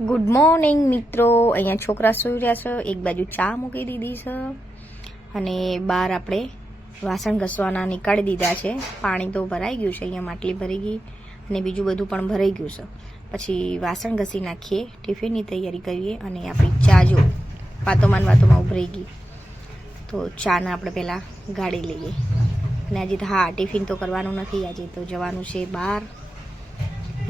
Good morning મિત્રો. અહીંયા છોકરા સુઈ રહ્યા છે. એક બાજુ ચા મૂકી દીધી છે. અને બહાર આપણે વાસણ ઘસવાના નીકાળી દીધા છે. પાણી તો ભરાઈ ગયું છે. અહીંયા માટલી ભરી ગઈ અને બીજું બધું પણ ભરાઈ ગયું છે. પછી વાસણ ઘસી નાખીએ, ટિફિનની તૈયારી કરીએ અને આપણી ચા જો વાતોમાં વાતોમાં ઉભરાઈ ગઈ. તો ચાને આપણે પહેલાં ગાળી લઈએ. અને આજે હા, ટિફિન તો કરવાનું નથી. આજે તો જવાનું છે બહાર.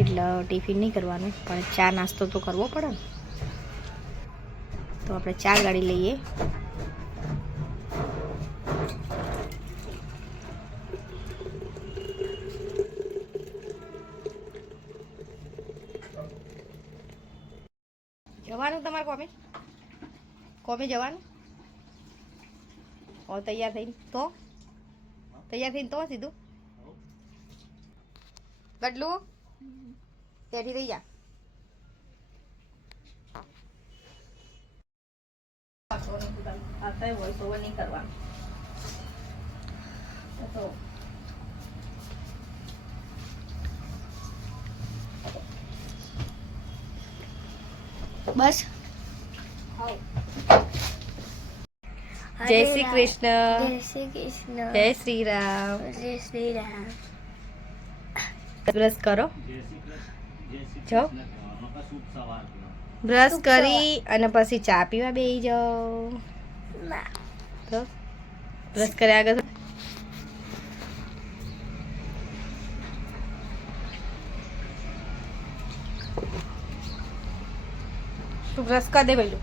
એટલે ટિફિન નહીં કરવાનું પણ ચા નાસ્તો તો કરવો પડે ને. તો આપણે ચા ગાડી લઈએ. જવાનું તમારે કોમે? કોમે જવાનું? ઓ તૈયાર થઈને. તો? તૈયાર થઈને તો સીધું? બદલું? રેડી થઈ જા બસ. જય શ્રી કૃષ્ણ. જય શ્રી કૃષ્ણ. જય શ્રી રામ. જય શ્રી રામ. બ્રશ કરો. જો. બ્રશ કરી? અને પછી ચા પીવા બેસી જાઓ. તો બ્રશ કર્યા આગળ તું બ્રશ કર દે પેલું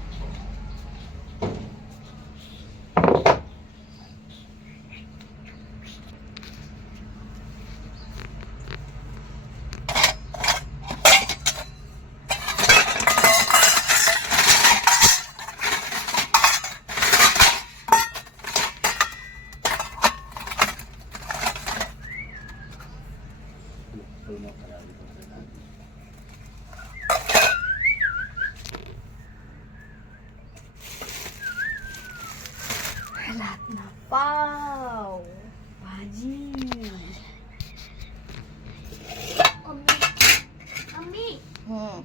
રાતના પાવ ભાજી મમ્મી હમ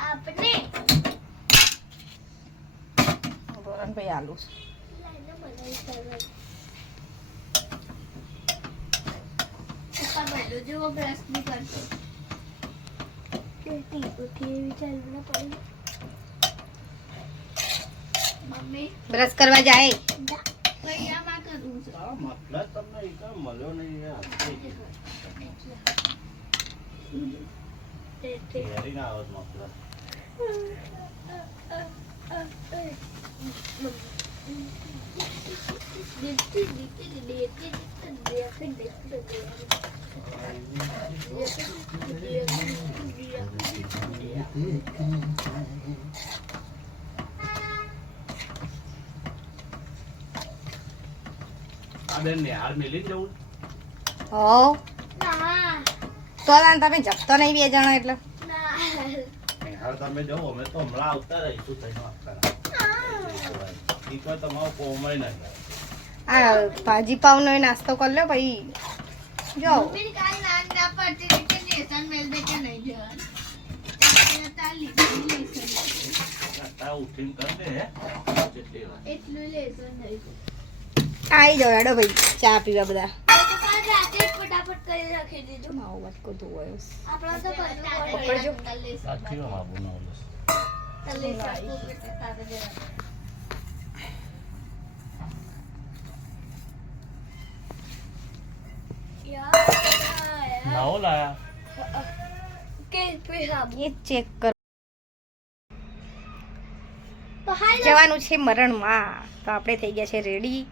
આપણે ધોરણ છે. બ્રશ કરવા જાય મળ્યો નહીં યાર. તે તે ઘેરીને આવો છો મફલર. આ બેન નિહાળ મેલીને જવું? હો તો તાન તમે જપતો નહીં બે જણા એટલે નિહાળ તમે જાઓ, અમે તો હમણાં આવતા રહીશું તઈને આપતા. ઈ કોઈ તમારો કોમય નહીં. આ ભાજી પાવ નો નાસ્તો કરી લો ભાઈ. જો કર આવી જાવ હેડો ભાઈ ચા પીવા બધા. રાતે જ ફટાફટ કરી રાખી દીધું. માવો વટકો ધોવાયો આપણા તો પકડજો. સાચી વાત, આબુનો ઓલો. નવો લાયા. એ ચેક કરો. જવાનું છે મરણમાં. તો આપણે થઈ ગયા છે રેડી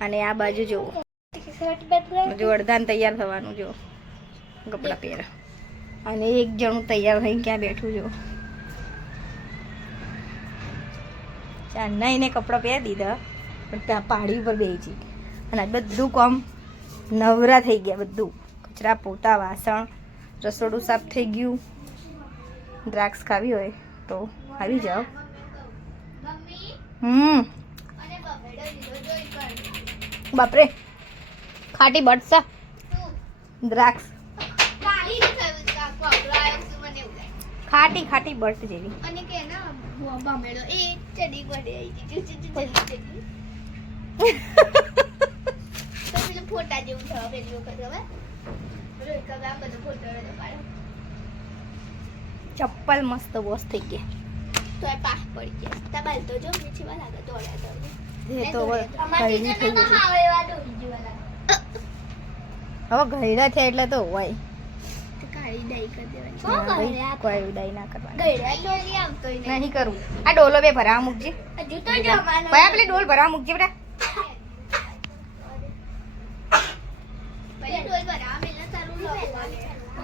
અને આ બાજુ જો જો અડધાન તૈયાર થવાનું જો. કપડાં પહેરા. અને એક જણું તૈયાર થઈને ક્યાં બેઠું જો. ચાંદના એને કપડાં પહેરી દીધા. પણ ત્યાં પાડી ઉપર બેસી છે. અને બધું કામ નવરા થઈ ગયા બધું. કચરા પોતા વાસણ રસોડું સાફ થઈ ગયું. દ્રાક્ષ ખાવી હોય તો આવી જાઓ. હમ. બાપરે. ખાટી બટસા દ્રાક્ષ. ખાટી ખાટી બટ જેવી. અને કે ના બોબા મેળો. એ ચડી પડે આવી ગઈ ચડી તો પેલો ફોટા જેવું થવા પેલી વખત હવે. પેલો એક બધો ફોટો પાડો ચપ્પલ મસ્ત બોસ થઈ ગયા. તો એ પાસ પડી ગયા. તમારે તો જો નીચે વાળા લાગે દોડ્યા દોડ્યા એ તો હવે ગયડી થઈ ગઈ છે. હવે ગયડા થયા એટલે તો હોય. કરી કરે કોઈ ઉડાઈ ના કરવા નહીં આવતો નહીં. નહીં કરવું આ ડોલો બે ભરાવા મૂકજે. હજુ ભાઈ પેલી ડોલ ભરાવા મૂકજે બેટા.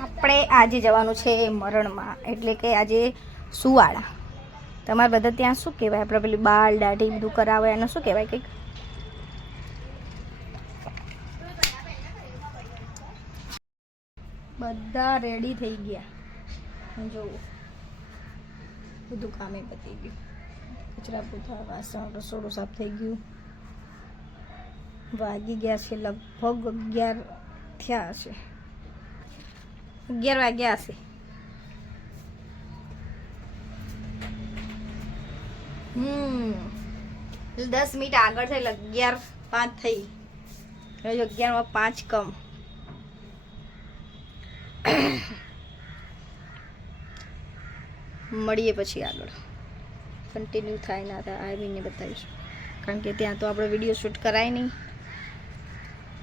આપણે આજે જવાનું છે મરણમાં એટલે કે આજે સુવાળા. તમારે બધા ત્યાં શું કહેવાય? આપણે પેલી બાળ દાઢી બધું કરાવે એને શું કહેવાય કંઈક? બધા રેડી થઈ ગયા. જોવો બધું કામે પતી ગયું. કચરા પોતા વાસણ, રસોડું સાફ થઈ ગયું. વાગી ગયા છે લગભગ અગિયાર થયા હશે. અગિયાર વાગ્યા હશે. હમ. દસ મિનિટ આગળ થઈ, અગિયાર પાંચ થઈ. અગિયારમાં પાંચ કમ. મળીએ પછી આગળ. કન્ટિન્યુ થાય ના થાય આવીને બતાવીશું. કારણ કે ત્યાં તો આપણે વીડિયો શૂટ કરાય નહીં.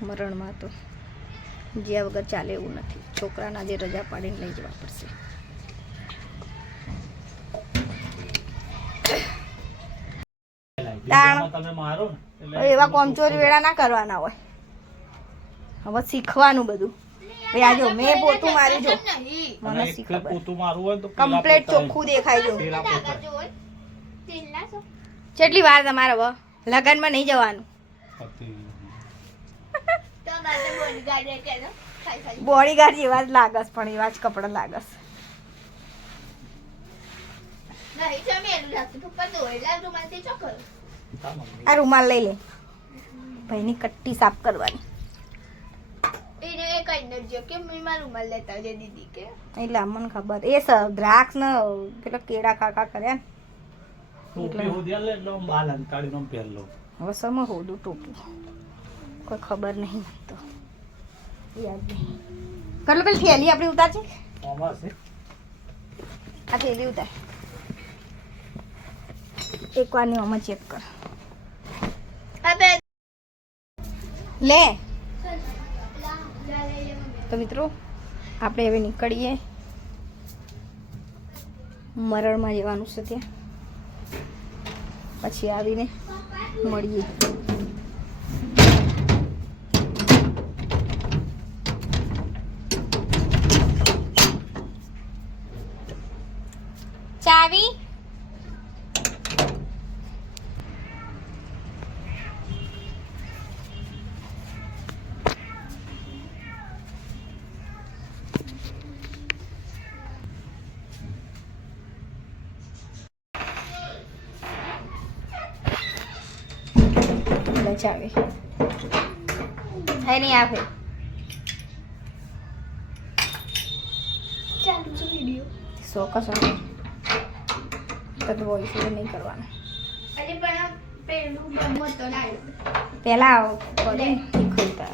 મરણમાં તો. જ્યાં વગર ચાલે એવું નથી. છોકરાના જે રજા પાડીને લઈ જવા પડશે. એવા કોમચોરી વેળા ના કરવાના હોય. હવે શીખવાનું બધું. ભાઈ આ જો મેં પોતું માર્યું જો. નહીં મને પોતું હોય તો ચોખ્ખું દેખાય જો. કેટલી વાર તમારે હવે લગનમાં નહીં જવાનું. પતી. બોડી ગાડે કે નો ખાઈ ખાઈ. બોડીગાર્ડ જેવા જ લાગસ પણ એવા જ કપડાં લાગસ. આ રૂમાલ લઈ લે. ભાઈની કટ્ટી સાફ કરવાની. કઈ ન કે મેં મારું રૂમાલ લેતા આવજે દીદી કે? એટલે અમને ખબર. એ દ્રાક્ષ ને પેલા કેળા કાકા ટોપી બાલ. હવે સમ હોદું ટોપું કોઈ ખબર નહીં તો. યાદ નહીં. કરલો પેલી થેલી આપણી ઉતાર છે આમાં છે. આ થેલી ઉતાર. એક વારની ચેક કર. અબે લે. તો મિત્રો આપણે હવે નીકળીએ મરણમાં જવાનું છે ત્યાં. પછી આવીને મળીએ. ચાવી? ચાવી હે નહીં આવે. ચાલુ છે વિડિયો ચોક્કસ આવે. વોઇસ નહીં કરવાનો. અરે પણ પેલું ગમત તો ના આવ્યું. પહેલા કરી ખોલતા.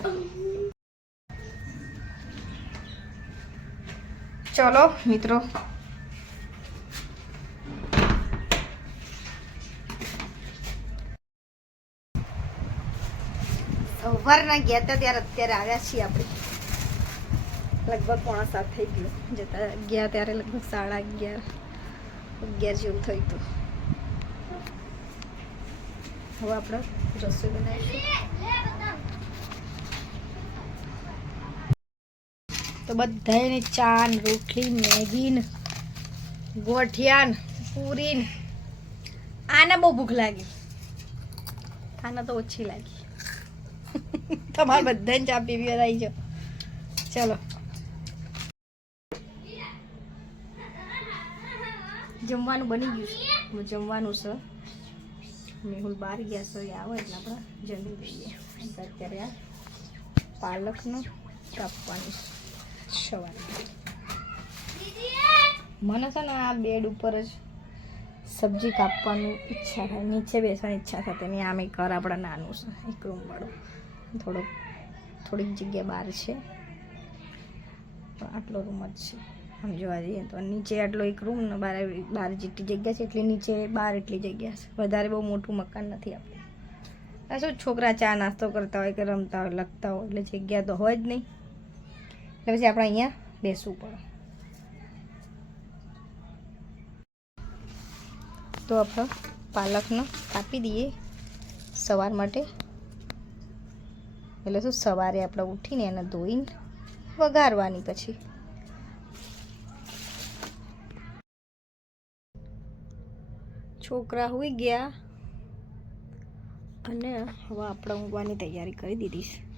ચલો મિત્રો. સવારના ગયા હતા ત્યારે અત્યારે આવ્યા છીએ આપણે. લગભગ પોણા સાત થઈ ગયું. જતા ગયા ત્યારે લગભગ સાડા અગિયાર અગિયાર જેવું થયું હતું હવે આપણે રસોઈ બનાવીશું. તો બધાને ચા ને રોટલી મેગી ને ગોઠિયા પૂરી ને આને બહુ ભૂખ લાગી. આને તો ઓછી લાગી. તમારે બધાને ચા પીવી આવી જાઓ ચલો. જમવાનું બની ગયું છે. જમવાનું છે. મેહુલ બહાર ગયા છો, એ આવે એટલે આપણે જમી લઈએ. અત્યારે આ પાલકનું કાપવાનું સવારે. મને છે ને આ બેડ ઉપર જ સબ્જી કાપવાની ઈચ્છા થાય. નીચે બેસવાની ઈચ્છા થતી નહીં આમ એક ઘર આપણે નાનું છે, એક રૂમ વાળું. થોડોક થોડીક જગ્યા બહાર છે. આટલો રૂમ જ છે. આમ જોવા જઈએ તો નીચે આટલો એક રૂમ ને બહાર બહાર જેટલી જગ્યા છે એટલી નીચે બહાર એટલી જગ્યા છે. વધારે બહુ મોટું મકાન નથી આપણે. આ શું છોકરા ચા નાસ્તો કરતા હોય કે રમતા હોય, લખતા હોય, એટલે જગ્યા તો હોય જ નહીં. એટલે પછી આપણે અહીંયા બેસવું પડે. તો આપણે પાલકને કાપી દઈએ સવાર માટે. એટલે શું સવારે આપણે ઉઠીને એને ધોઈને વઘારવાની પછી. છોકરા હોઈ ગયા. અને હવે આપણે ઊંઘવાની તૈયારી કરી દીધી છે.